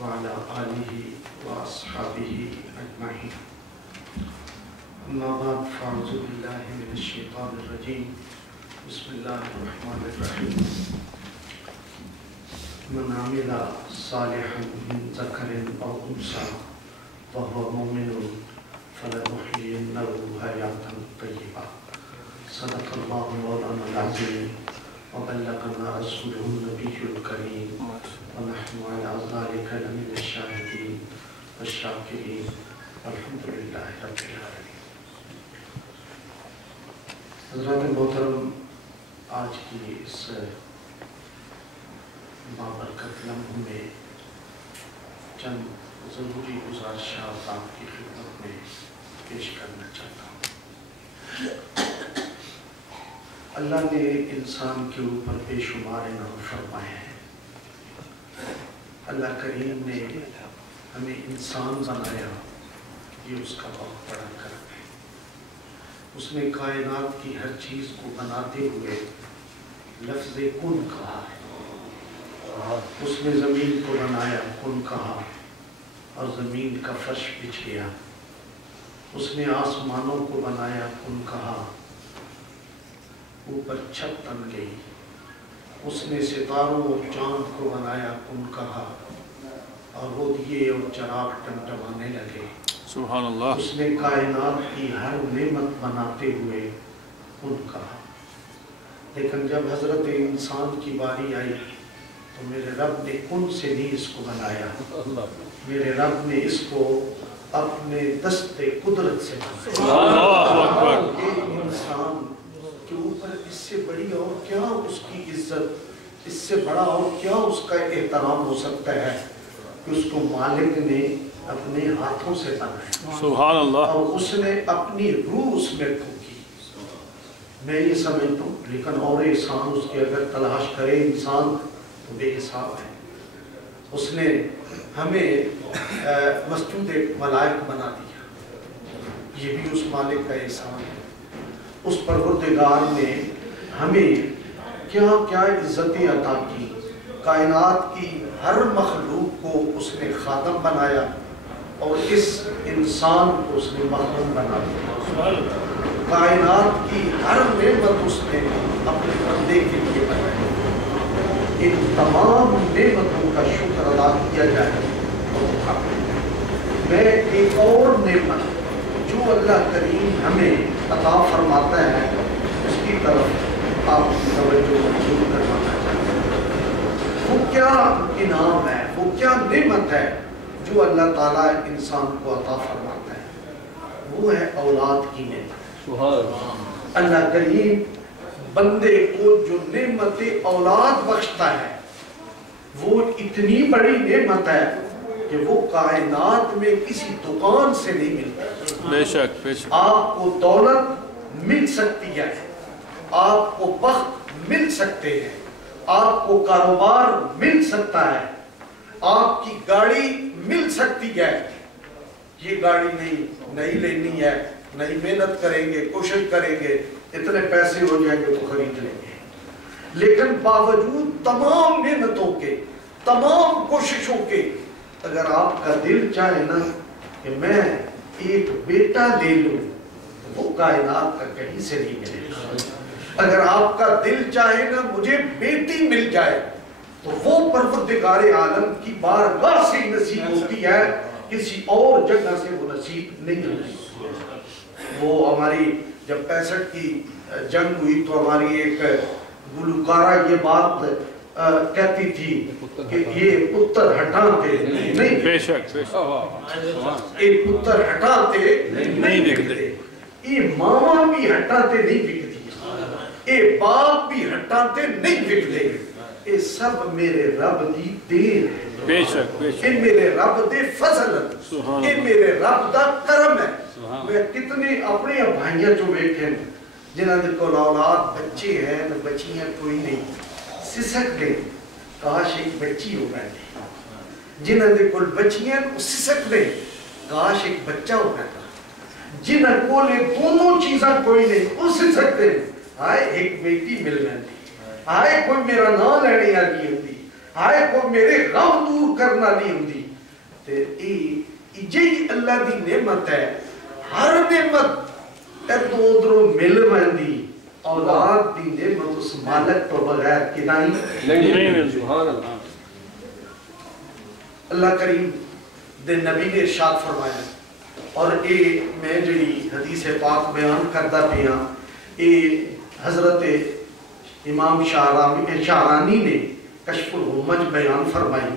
وعلى آله وأصحابه أجمعين. أما بعد فأعوذ بالله من الشيطان الرجيم. بسم الله الرحمن الرحيم. من عمل صالحا من ذكر أو أنثى وهو مؤمن فلنحيينه حياة طيبة. صدق الله مولانا العظيم وبلغنا رسوله النبي الكريم ونحن على ذلك لمن الشاهدين والشاكرين والحمد لله رب العالمين. حضرات محترم، آج کی اس بابرکت لمحوں میں چند ضروری گزارشات آپ کی خدمت میں پیش کرنا چاہتا ہوں. اللہ نے انسان کے اوپر بے شمار انعام فرمائے ہیں. اللہ کریم نے ہمیں انسان بنایا، یہ اس کا بہت بڑا کرم ہے. اس نے کائنات کی ہر چیز کو بناتے ہوئے لفظ کن کہا ہے. اس نے زمین کو بنایا، کن کہا، اور زمین کا فرش بچھ گیا. اس نے آسمانوں کو بنایا، کن کہا، اوپر چھت بن گئی. اس نے ستاروں اور چاند کو بنایا، کن کہا، اور وہ دیے اور چراغ ٹمٹمانے لگے. سبحان اللہ. اس نے کائنات کی ہر نعمت بناتے ہوئے کن کہا. لیکن جب حضرت انسان کی باری آئی تو میرے رب نے کن سے نہیں اس کو بنایا. میرے رب نے اس کو اپنے دست قدرت سے بنایا. انسان کے اوپر اس سے بڑی اور کیا اس کی عزت، اس سے بڑا اور کیا اس کا احترام ہو سکتا ہے کہ اس کو مالک نے اپنے ہاتھوں سے بنایا. سبحان اللہ. اور اس نے اپنی روح اس میں پھونکی. میں یہ سمجھتا ہوں لیکن اور احسان اس کے اگر تلاش کرے انسان تو بے حساب ہے. اس نے ہمیں مسجود ملائک بنا دیا، یہ بھی اس مالک کا احسان ہے. اس پروردگار نے ہمیں کیا کیا عزتیں عطا کی. کائنات کی ہر مخلوق کو اس نے خادم بنایا اور اس انسان کو اس نے مخدوم بنا دیا. کائنات کی ہر نعمت اس نے اپنے بندے کے لیے بنائی. ان تمام نعمتوں کا شکر ادا کیا جائے تو میں ایک اور نعمت جو اللہ کریم ہمیں عطا فرماتا ہے اس کی طرف آپ کی توجہ مبذول کروانا چاہتے ہیں. وہ کیا انعام ہے، وہ کیا نعمت ہے جو اللہ تعالیٰ انسان کو عطا فرماتا ہے؟ وہ ہے اولاد کی نعمت. اللہ کریم بندے کو جو نعمت اولاد بخشتا ہے وہ اتنی بڑی نعمت ہے کہ وہ کائنات میں کسی دکان سے نہیں ملتی. بے شک بے شک. آپ کو دولت مل سکتی ہے، آپ کو بخت مل سکتے ہیں، آپ کو کاروبار مل سکتا ہے، آپ کی گاڑی مل سکتی ہے. یہ گاڑی نہیں لینی ہے، نہیں محنت کریں گے، کوشش کریں گے، اتنے پیسے ہو جائیں گے تو خرید لیں گے. لیکن باوجود تمام محنتوں کے، تمام کوششوں کے، اگر آپ کا دل چاہے نا کہ میں ایک بیٹا لے لوں وہ کائنات کا کہیں سے نہیں ملے گا. اگر آپ کا دل چاہے نا مجھے بیٹی مل جائے تو وہ پروردگار عالم کی بارگاہ سے نصیب ہوتی ہے، کسی اور جگہ سے وہ نصیب نہیں ہوتی. وہ ہماری جب 65 کی جنگ ہوئی تو ہماری ایک گلوکارہ یہ بات کہتی تھی کہ یہ پتر ہٹاتے نہیں بے شک بے شک. یہ پتر ہٹاتے نہیں بکتے، یہ ماما بھی ہٹاتے نہیں بکتی، یہ باپ بھی ہٹاتے نہیں بکتے. یہ سب میرے رب دی دین ہے. بے شک بے شک. یہ میرے رب دے فضل ہے، یہ میرے رب دا کرم ہے. میں کتنے اپنے بھائیاں جو بیٹھے ہیں جنہاں دے کو اولاد بچے ہیں بچیاں کوئی نہیں، سسک دے کاش ایک بچی ہو گئے. جنہاں دے کو بچیاں سسک دے کاش ایک بچہ ہو گئے. جنہاں کو لے دونوں چیزاں کوئی نہیں وہ سسک دے آئے ایک بیٹی مل گئی، آئے کوئی میرا نام لینے آگئی ہوتی، آئے کوئی میرے غم دور کرنا نہیں ہوندی تے جی اللہ دی نعمت ہے ہر نعمت ادھروں ادھروں مل ویندی اولاد دی نعمت اس مالک تو بغیر کدائیں نہیں ملتی سبحان اللہ اللہ کریم دے نبی نے ارشاد فرمایا اور اے میں جڑی حدیث پاک بیان کردہ پیا اے حضرت امام شعرانی نے کشف الغمج بیان فرمائی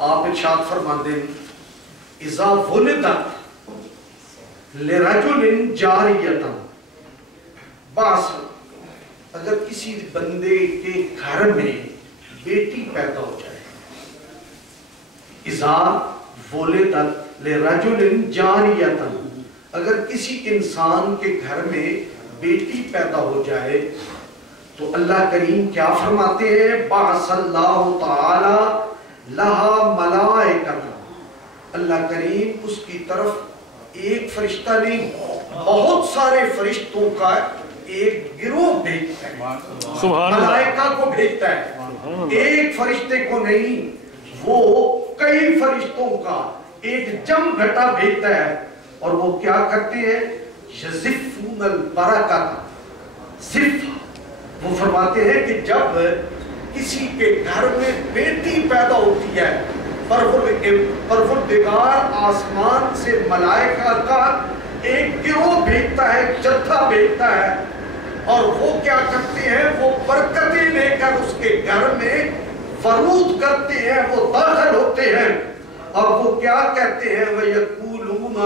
آپ ارشاد فرماتے ہیں اذا ولدت لرجل جاریتا باس اگر کسی بندے کے گھر میں بیٹی پیدا ہو جائے اذا ولدت لرجل جاریتا اگر کسی انسان کے گھر میں بیٹی پیدا ہو جائے تو اللہ کریم کیا فرماتے ہیں بعث اللہ تعالی لہا ملائکۃ اللہ کریم اس کی طرف ایک فرشتہ نہیں بہت سارے فرشتوں کا ایک گروہ بھیجتا ہے ملائکہ کو بھیجتا ہے ایک فرشتے کو نہیں وہ کئی فرشتوں کا ایک جم گھٹا بھیجتا ہے اور وہ کیا کرتے ہیں یزفون البرکۃ زف وہ فرماتے ہیں کہ جب کسی کے گھر میں بیٹی پیدا ہوتی ہے پروردگار آسمان سے ملائکہ کا ایک گروہ بھیجتا ہے جتھا بھیجتا ہے اور وہ کیا کرتے ہیں وہ برکتیں لے کر اس کے گھر میں فرود کرتے ہیں وہ داخل ہوتے ہیں اور وہ کیا کہتے ہیں وَيَقُولُونَ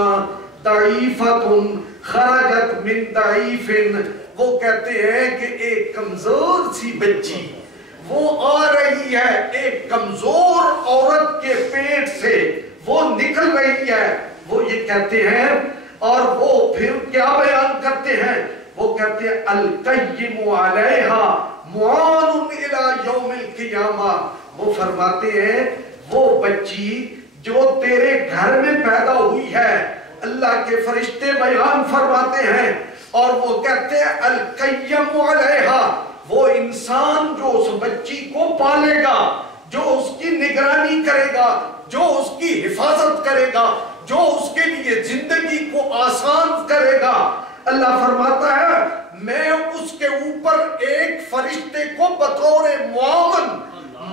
ضَعِيفَةٌ خَرَجَتْ مِنْ ضَعِيفٍ وہ کہتے ہیں کہ ایک کمزور سی بچی وہ آ رہی ہے ایک کمزور عورت کے پیٹ سے وہ نکل رہی ہے وہ یہ کہتے ہیں اور وہ پھر کیا بیان کرتے ہیں وہ کہتے ہیں القیم علیہا معان الی یوم القیامہ وہ فرماتے ہیں وہ بچی جو تیرے گھر میں پیدا ہوئی ہے اللہ کے فرشتے بیان فرماتے ہیں اور وہ کہتے ہیں القیم علیہا وہ انسان جو اس بچی کو پالے گا جو اس کی نگرانی کرے گا جو اس کی حفاظت کرے گا جو اس کے لیے زندگی کو آسان کرے گا اللہ فرماتا ہے میں اس کے اوپر ایک فرشتے کو بطور معاون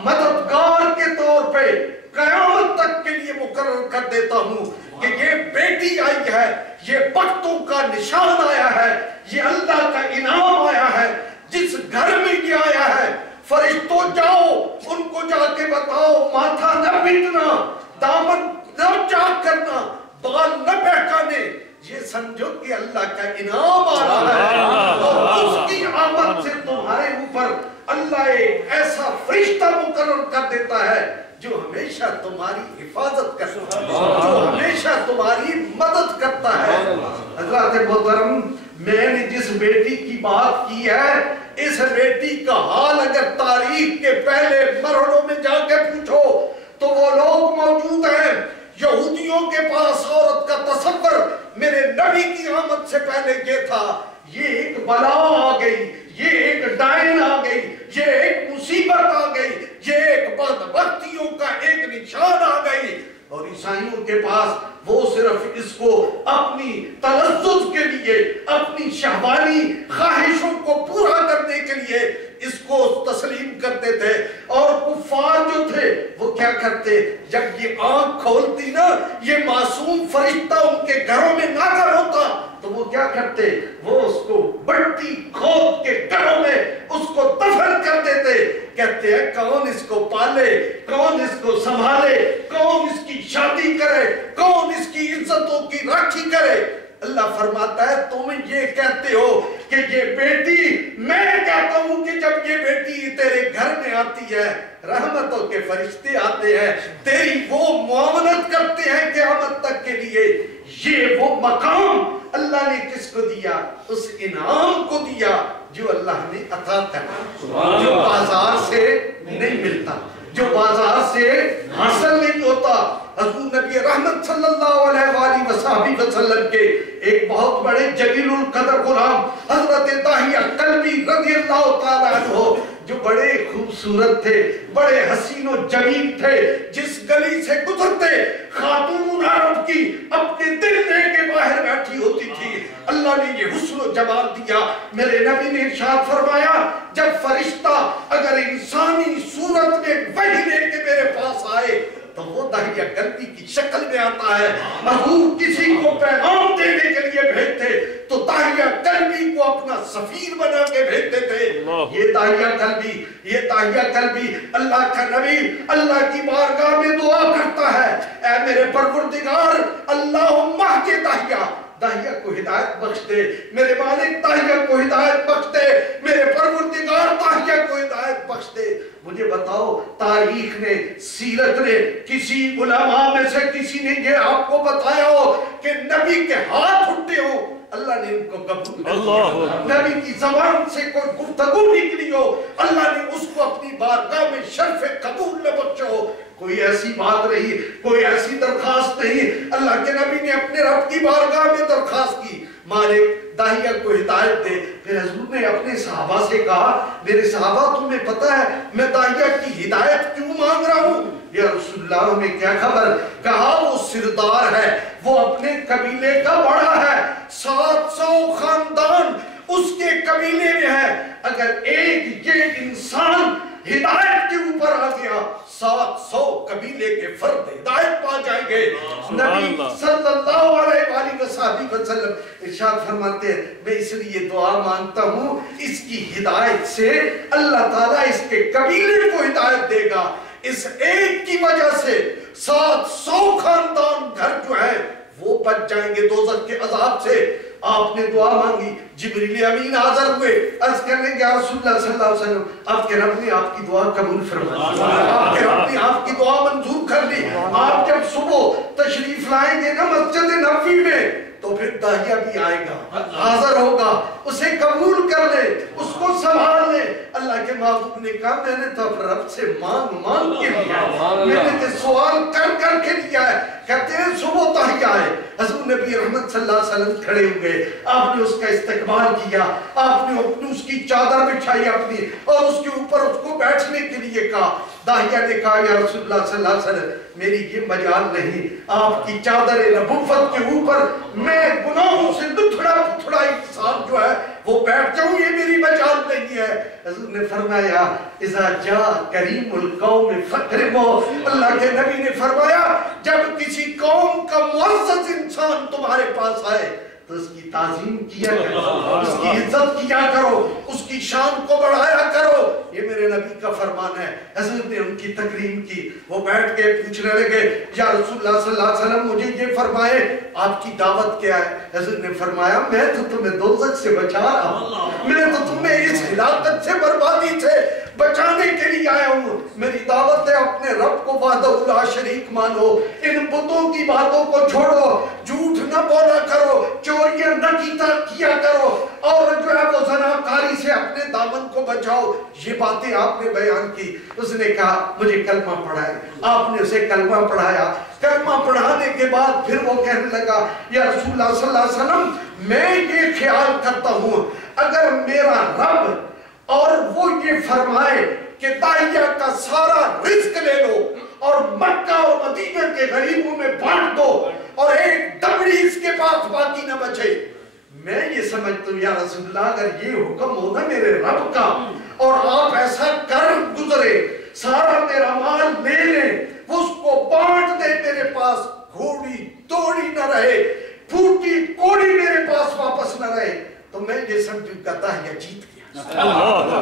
مددگار کے طور پہ قیامت تک کے لیے مقرر کر دیتا ہوں کہ یہ بیٹی آئی ہے یہ بختوں کا نشان آیا ہے یہ اللہ کا انعام آیا ہے جس گھر میں یہ آیا ہے فرشتوں جاؤ ان کو جا کے بتاؤ ماتھا نہ پیٹنا دامن نہ چاک کرنا بال نہ بہکانے یہ سمجھو کہ اللہ کا انعام آ رہا ہے اور اس کی آمد سے تمہارے اوپر اللہ ایک ایسا فرشتہ مقرر کر دیتا ہے جو ہمیشہ تمہاری حفاظت کرتا ہے جو ہمیشہ تمہاری مدد کرتا ہے حضرات محترم میں نے جس بیٹی کی بات کی ہے اس بیٹی کا حال اگر تاریخ کے پہلے مرحلوں میں جا کے پوچھو تو وہ لوگ موجود ہیں یہودیوں کے پاس عورت کا تصور میرے نبی کی آمد سے پہلے یہ تھا یہ ایک بلا آ گئی یہ ایک ڈائن آ گئی یہ ایک مصیبت آ گئی یہ ایک بدبختیوں کا ایک نشان آ گئی اور عیسائیوں کے پاس وہ صرف اس کو اپنی تلذذ کے لیے اپنی شہوانی خواہشوں کو پورا کرنے کے لیے اس کو تسلیم کرتے تھے اور کفار جو تھے وہ کیا کرتے جب یہ آنکھ کھولتی نا یہ معصوم فرشتہ ان کے گھروں میں ناظر ہوتا تو وہ کیا کرتے وہ اس کو بڑتی کھود کے گھروں میں اس کو دفن کر دیتے کہتے ہیں کون اس کو پالے کون اس کو سنبھالے کون اس کی شادی کرے کون اس کی عزتوں کی راکھی کرے اللہ فرماتا ہے تم یہ کہتے ہو کہ یہ بیٹی میں کہتا ہوں کہ جب یہ بیٹی تیرے گھر میں آتی ہے رحمتوں کے فرشتے آتے ہیں تیری وہ معاونت کرتے ہیں قیامت تک کے لیے یہ وہ مقام اللہ نے کس کو دیا اس انعام کو دیا جو اللہ نے عطا کرا جو بازار سے نہیں ملتا جو بازار سے حاصل نہیں ہوتا حضور نبی رحمت صلی اللہ علیہ وآلہ وسلم کے ایک بہت بڑے جلیل القدر غلام حضرت داہیہ قلبی رضی اللہ تعالیٰ عنہ جو بڑے خوبصورت تھے، بڑے حسین و جمیل تھے، جس گلی سے گزرتے خاتون عرب کی اپنے دل دے کے باہر بیٹھی ہوتی تھی، اللہ نے یہ حسن و جمال دیا۔ میرے نبی نے ارشاد فرمایا جب فرشتہ اگر انسانی صورت میں وحی لے کے میرے پاس آئے تو وہ داہیہ قلبی کی شکل میں آتا ہے۔ حضور کسی کو پیغام دینے کے لیے بھیجتے تو داہیہ قلبی کو اپنا سفیر بنا کے بھیجتے تھے۔ یہ داہیہ قلبی اللہ کا نبی اللہ کی بارگاہ میں دعا کرتا ہے، اے میرے پروردگار اللہم اہد داہیہ کو ہدایت بخش دے، میرے مالک داہیہ کو ہدایت بخش دے، میرے پروردگار داہیہ کو ہدایت بخش دے۔ مجھے بتاؤ تاریخ نے، سیرت نے، کسی علماء میں سے کسی نے یہ آپ کو بتایا ہو کہ نبی کے ہاتھ اٹھتے ہو اللہ نے ان کو قبول کیا، نبی کی زبان سے کوئی گفتگو نکلی ہو اللہ نے اس کو اپنی بارگاہ میں شرف قبول نہ بخشا ہو؟ کوئی ایسی بات نہیں، کوئی ایسی درخواست نہیں۔ اللہ کے نبی نے اپنے رب کی بارگاہ میں درخواست کی، مالک داہیہ کو ہدایت دے۔ پھر حضور نے اپنے صحابہ سے کہا میرے صحابہ تمہیں پتہ ہے میں داہیہ کی ہدایت کیوں مانگ رہا ہوں؟ یا رسول اللہ ہمیں کیا خبر؟ کہا وہ سردار ہے، وہ اپنے قبیلے کا بڑا ہے، 700 خاندان اس کے قبیلے میں ہے، اگر ایک یہ انسان ہدایت کے اوپر آ گیا 700 قبیلے کے فرد ہدایت پا جائیں گے۔ نبی صلی اللہ علیہ وآلہ وسلم ارشاد فرماتے ہیں میں اس لیے دعا مانگتا ہوں اس کی ہدایت سے اللہ تعالیٰ اس کے قبیلے کو ہدایت دے گا، اس ایک کی وجہ سے 700 خاندان گھر جو ہے وہ بچ جائیں گے دوزخ کے عذاب سے۔ آپ نے دعا مانگی، جبریل امین حاضر ہوئے، عرض کرنے کہ یا رسول اللہ صلی اللہ علیہ وسلم آپ کے رب نے آپ کی دعا قبول فرمائی، آپ کے رب نے آپ کی دعا منظور کر لی۔ آپ جب صبح تشریف لائیں گے نا مسجد نبوی میں تو پھر داہیہ بھی آئے گا، حاضر ہوگا، اسے قبول کر لے، اس کو سنبھال لے۔ اللہ کے محبوب نے کہا میں نے تو اپنے رب سے مانگ کے لیا ہے، میں نے تو سوال کر کے لیا ہے۔ کہتے ہیں صبح داہیہ آئے، حضور نبی رحمت صلی اللہ علیہ وسلم کھڑے ہوئے، آپ نے اس کا استقبال کیا، آپ نے اس کی چادر بچھائی اپنی اور اس کے اوپر اس کو بیٹھنے کے لیے کہا۔ داہیہ نے کہا یا رسول اللہ صلی اللہ علیہ وسلم میری یہ مجال نہیں، آپ کی چادر نبوت کے اوپر میں گناہوں سے لتھڑا پتھڑا انسان جو ہے وہ بیٹھ جاؤں، یہ میری مجال نہیں ہے۔ حضور نے فرمایا اذا جاء کریم القوم فاکرموا، اللہ کے نبی نے فرمایا جب کسی قوم کا معزز انسان تمہارے پاس آئے تو اس کی تعظیم کیا کرو، اس کی عزت کیا کرو، اس کی شان کو بڑھایا کرو، یہ میرے نبی کا فرمان ہے۔ حضرت نے ان کی تکریم کی، وہ بیٹھ کے پوچھنے لگے یا رسول اللہ صلی اللہ علیہ وسلم مجھے یہ فرمائے آپ کی دعوت کیا ہے؟ حضرت نے فرمایا میں تو تمہیں دوزخ سے بچا رہا ہوں، میں تو تمہیں اس ہلاکت سے بربادی سے بچانے کے لیے آیا ہوں۔ میری دعوت ہے اپنے رب کو وحدہ لا شریک مانو، ان بتوں کی باتوں کو چھوڑو، جھوٹ نہ بولا کرو، چوریاں نہ کیا کرو، اور جو ہے وہ زناکاری سے اپنے دامن کو بچاؤ۔ یہ باتیں آپ نے بیان کی۔ اس نے کہا مجھے کلمہ پڑھائے، آپ نے اسے کلمہ پڑھایا۔ کلمہ پڑھانے کے بعد پھر وہ کہنے لگا یا رسول اللہ صلی اللہ علیہ وسلم میں یہ خیال کرتا ہوں اگر میرا رب اور وہ یہ فرمائے کہ داہیہ کا سارا رزق لے لو اور مکہ اور مدینہ کے غریبوں میں بانٹ دو اور ایک دبڑی اس کے پاس باقی نہ بچے، میں یہ سمجھتا ہوں یا رسول اللہ اگر یہ حکم ہونا میرے رب کا اور آپ ایسا کر گزرے سارا میرا مال لے لیں، اس کو بانٹ دے، میرے پاس گھوڑی توڑی نہ رہے، پھوٹی کوڑی میرے پاس واپس نہ رہے، تو میں یہ سمجھوں کہ داہیہ جیت گیا۔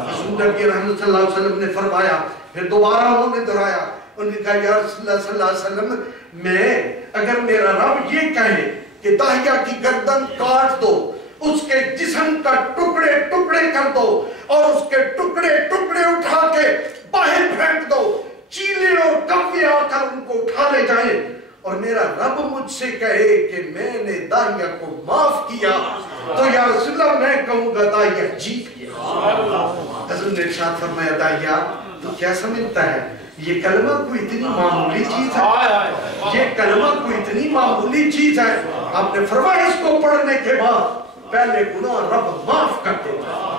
رسول نبی رحمت صلی اللہ علیہ وسلم نے فرمایا، پھر دوبارہ انہوں نے دہرایا، انہوں نے کہا یا رسول اللہ صلی اللہ علیہ وسلم میں اگر میرا رب یہ کہے کہ داہیہ کی گردن کاٹ دو، اس کے جسم کا ٹکڑے ٹکڑے کر دو اور اس کے ٹکڑے ٹکڑے اٹھا کے باہر پھینک دو، چیلے اور کوے آ کر ان کو اٹھا لے جائیں، اور میرا رب مجھ سے کہے کہ میں نے داہیہ کو معاف کیا تو یا رسول اللہ میں کہوں گا داہیہ جیت گیا۔ حضرت نے ارشاد فرمایا داہیہ تو کیا سمجھتا ہے یہ کلمہ کوئی اتنی معمولی چیز ہے، یہ کلمہ کوئی اتنی معمولی چیز ہے؟ آپ نے فرمایا اس کو پڑھنے کے بعد پہلے گناہ رب معاف کر دے گا،